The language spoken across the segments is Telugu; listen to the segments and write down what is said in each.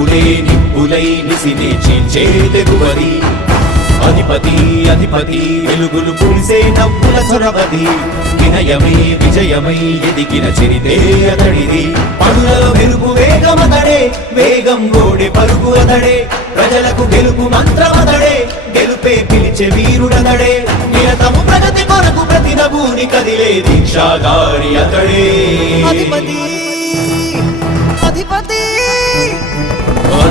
నిప్పులే నిప్పులై నిసినే చీల్చే తెగువది. అధిపతి అధిపతి వెలుగులు పులిసే నవ్వుల చొరవది. వినయమై విజయమై ఎదిగిన చరితే అతడిది. పనులలో మెరుగు వేగమతడే వేగం గోడె పరుగు అతడే. ప్రజలకు గెలుపు మంత్రమతడే గెలుపే పిలిచే వీరుడతడే. నిరతము ప్రగతి కొరకు ప్రతి నభూని కదిలే దీక్షాగారి అతడే. అధిపతి అధిపతి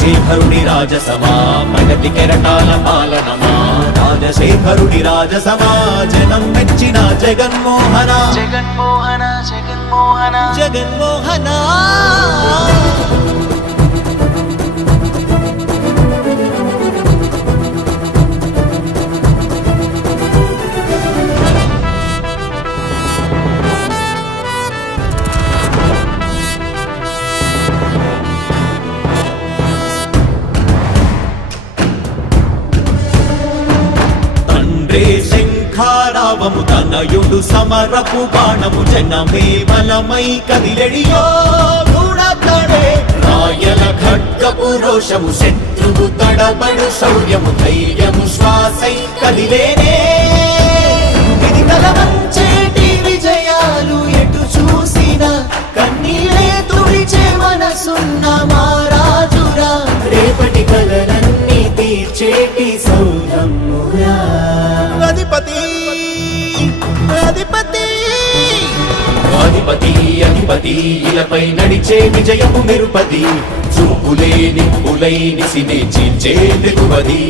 రాజశేఖరుడి రాజసమా ప్రగతి కెరటాల పాలనమా? రాజశేఖరుడి రాజసమా జనం మెచ్చిన జగన్మోహన. జగన్మోహన జగన్మోహన. జగన్మోహన. శంఖారావము తనయుడు సమరపు బాణము జనమే బలమై కదిలెడియో గూఢతడే రాయల ఖడ్గపు రోషము శత్రువు తడబడు శౌర్యము ధైర్యము శ్వాసై కదిలేనే. ఇది కలవంచేటి విజయాలు ఎటు చూసిన కన్నీరే తుడిచే మనసున్న మారాజురా రేపటి కలలన్నీ తీర్చేటి సౌరమ్మురా. అధిపతి! అధిపతి అధిపతి అధిపతి ఇలపై నడిచే విజయము మెరుపది. చూపులే నిప్పులై నిసినే చీల్చే తెగువది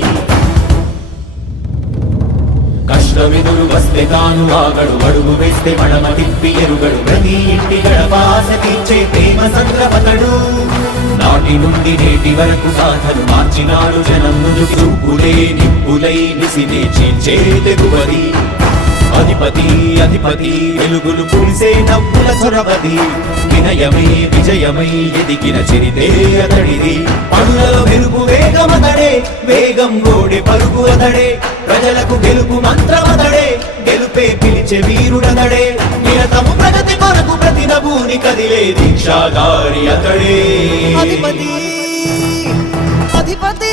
కష్టమెదురు వస్తే తాను ఆగడు అడుగు వేస్తే మడమ తిప్పి ఎరుగడు. ప్రతి ఇంటి గడపాస తీర్చే ప్రేమ సంద్రపతడు. నాటి నుండి నేటి వరకు సాధను మార్చినాడు జనం చూపులే నిప్పులై నిసినే చీల్చే తెగువది అధిపతి అధిపతి వెలుగులు పులిసే నవ్వుల చొరవది వినయమై విజయమై ఎదిగిన చరితే అతడిది. పనులలో మెరుగు వేగమతడే వేగం ఓడే పరుగు అతడే. ప్రజలకు గెలుపు మంత్రమతడే గెలుపే పిలిచే వీరుడతడే. నిరతము ప్రగతి కొరకు ప్రతి నభూని కదిలే దీక్షాగారి అతడే. అధిపతి అధిపతి.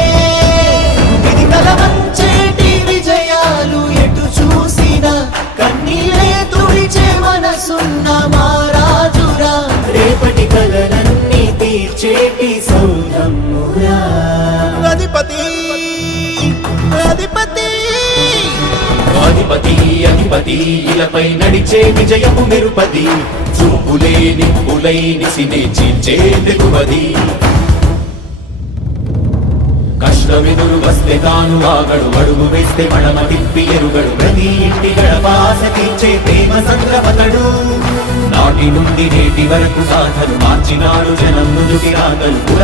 పతి అధిపతి ఇలపై నడిచే విజయపు మెరుపది చూపులే నిప్పులై నిసినే చీల్చే తెగువది కష్టమెదురు వస్తే తాను ఆగడు అడుగు వేస్తే మడమ తిప్పి ఎరుగడు. ప్రతి ఇంటి గడపాస తీర్చే ప్రేమ సంద్రపతడు. నాటి నుండి నేటి వరకు సాధను మార్చినాడు జనం ముందుకి రాగలు